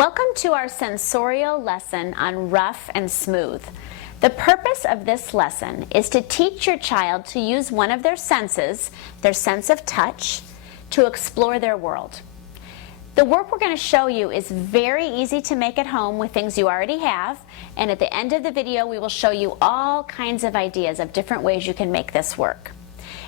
Welcome to our sensorial lesson on rough and smooth. The purpose of this lesson is to teach your child to use one of their senses, their sense of touch, to explore their world. The work we're going to show you is very easy to make at home with things you already have, and at the end of the video we will show you all kinds of ideas of different ways you can make this work.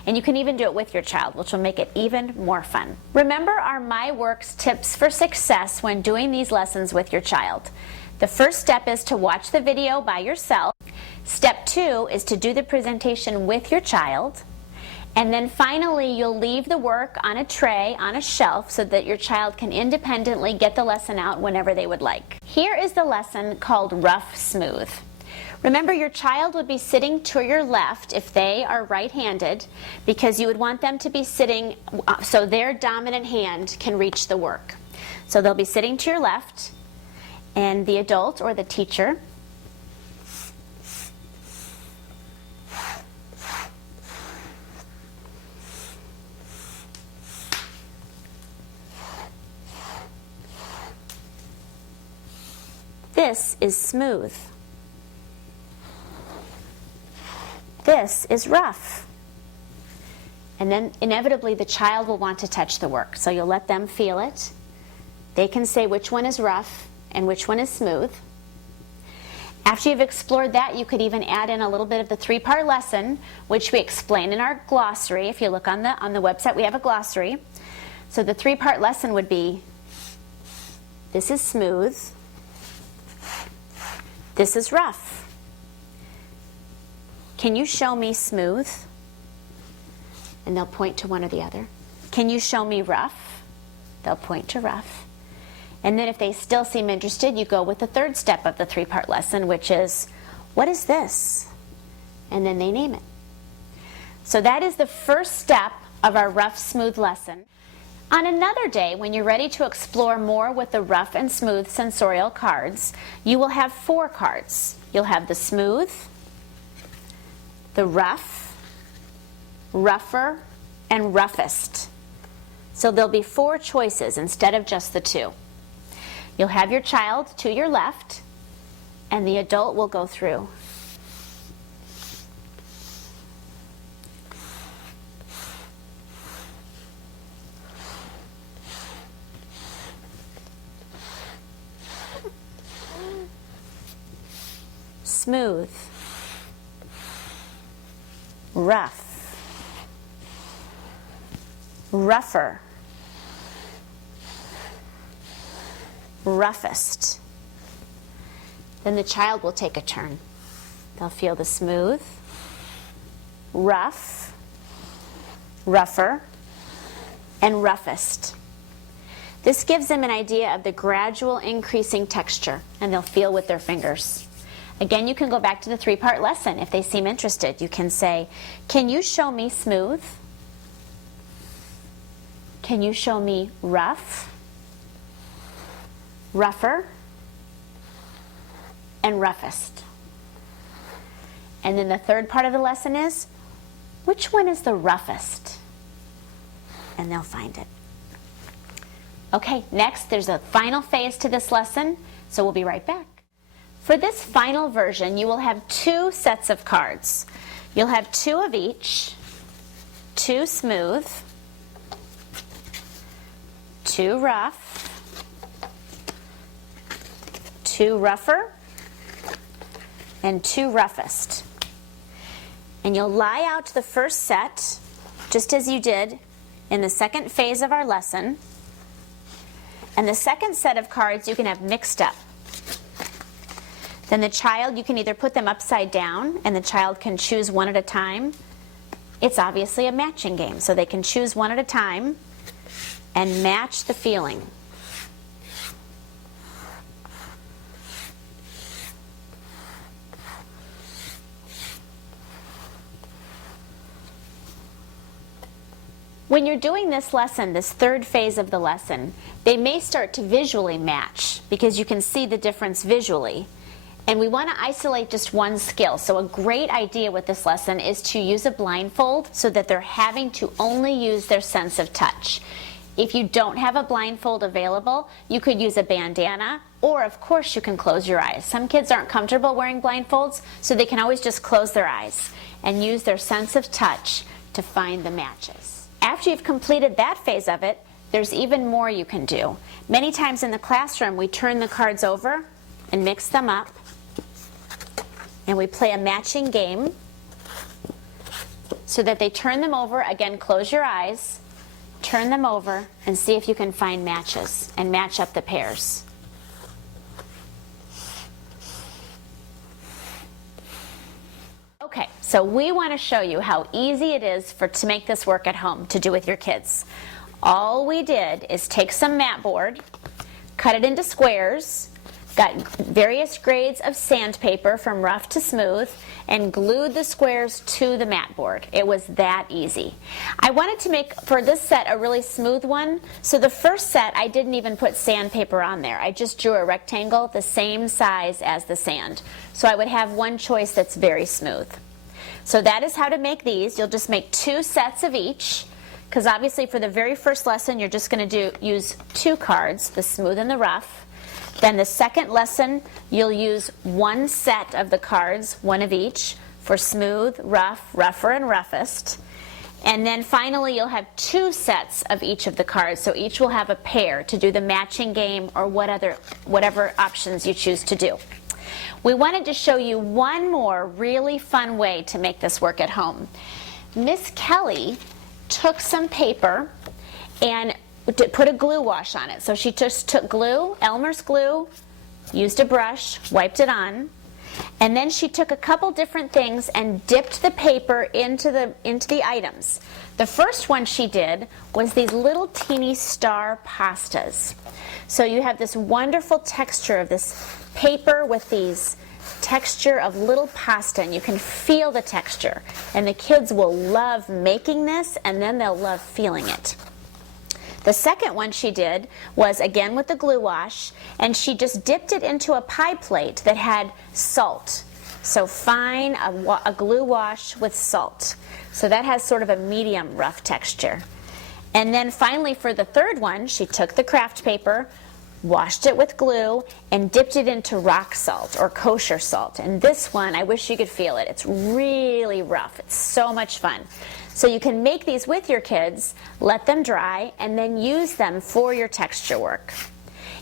And you can even do it with your child, which will make it even more fun. Remember our My Works tips for success when doing these lessons with your child. The first step is to watch the video by yourself. Step 2 is to do the presentation with your child. And then finally, you'll leave the work on a tray, on a shelf, so that your child can independently get the lesson out whenever they would like. Here is the lesson called Rough Smooth. Remember, your child would be sitting to your left if they are right-handed, because you would want them to be sitting so their dominant hand can reach the work. So they'll be sitting to your left, and the adult or the teacher this is smooth. This is rough. And then inevitably the child will want to touch the work. So you'll let them feel it. They can say which one is rough and which one is smooth. After you've explored that, you could even add in a little bit of the three-part lesson, which we explain in our glossary. If you look on the website, we have a glossary. So the three-part lesson would be, this is smooth, this is rough. Can you show me smooth? And they'll point to one or the other. Can you show me rough? They'll point to rough. And then if they still seem interested, you go with the third step of the three-part lesson, which is, what is this? And then they name it. So that is the first step of our rough, smooth lesson. On another day, when you're ready to explore more with the rough and smooth sensorial cards, you will have 4 cards. You'll have the smooth, the rough, rougher, and roughest. So there'll be 4 choices instead of just the 2. You'll have your child to your left, and the adult will go through. Smooth, rough, rougher, roughest. Then the child will take a turn. They'll feel the smooth, rough, rougher, and roughest. This gives them an idea of the gradual increasing texture, and they'll feel with their fingers. Again, you can go back to the three-part lesson if they seem interested. You can say, can you show me smooth? Can you show me rough, rougher, and roughest? And then the third part of the lesson is, which one is the roughest? And they'll find it. Okay, next there's a final phase to this lesson, so we'll be right back. For this final version, you will have 2 sets of cards. You'll have 2 of each, 2 smooth, 2 rough, 2 rougher, and 2 roughest. And you'll lie out the first set, just as you did in the second phase of our lesson. And the second set of cards you can have mixed up. Then the child, you can either put them upside down and the child can choose one at a time. It's obviously a matching game, so they can choose one at a time and match the feeling. When you're doing this lesson, this third phase of the lesson, they may start to visually match because you can see the difference visually. And we want to isolate just one skill. So a great idea with this lesson is to use a blindfold so that they're having to only use their sense of touch. If you don't have a blindfold available, you could use a bandana, or of course you can close your eyes. Some kids aren't comfortable wearing blindfolds, so they can always just close their eyes and use their sense of touch to find the matches. After you've completed that phase of it, there's even more you can do. Many times in the classroom, we turn the cards over and mix them up, and we play a matching game so that they turn them over. Again, close your eyes, turn them over, and see if you can find matches and match up the pairs. Okay, so we want to show you how easy it is to make this work at home to do with your kids. All we did is take some mat board, cut it into squares, got various grades of sandpaper from rough to smooth, and glued the squares to the mat board. It was that easy. I wanted to make, for this set, a really smooth one. So the first set, I didn't even put sandpaper on there. I just drew a rectangle the same size as the sand. So I would have one choice that's very smooth. So that is how to make these. You'll just make 2 sets of each, because obviously for the very first lesson, you're just going to use 2 cards, the smooth and the rough. Then the second lesson, you'll use 1 set of the cards, 1 of each, for smooth, rough, rougher, and roughest. And then finally, you'll have 2 sets of each of the cards, so each will have a pair to do the matching game or whatever options you choose to do. We wanted to show you one more really fun way to make this work at home. Miss Kelly took some paper and put a glue wash on it. So she just took glue, Elmer's glue, used a brush, wiped it on, and then she took a couple different things and dipped the paper into the items. The first one she did was these little teeny star pastas. So you have this wonderful texture of this paper with these texture of little pasta, and you can feel the texture. And the kids will love making this, and then they'll love feeling it. The second one she did was again with the glue wash, and she just dipped it into a pie plate that had salt. So fine, a glue wash with salt. So that has sort of a medium rough texture. And then finally for the third one, she took the craft paper, washed it with glue, and dipped it into rock salt or kosher salt. And this one, I wish you could feel it. It's really rough. It's so much fun. So you can make these with your kids, let them dry, and then use them for your texture work.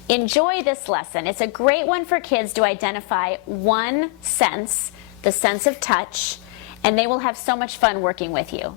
Enjoy this lesson. It's a great one for kids to identify one sense, the sense of touch, and they will have so much fun working with you.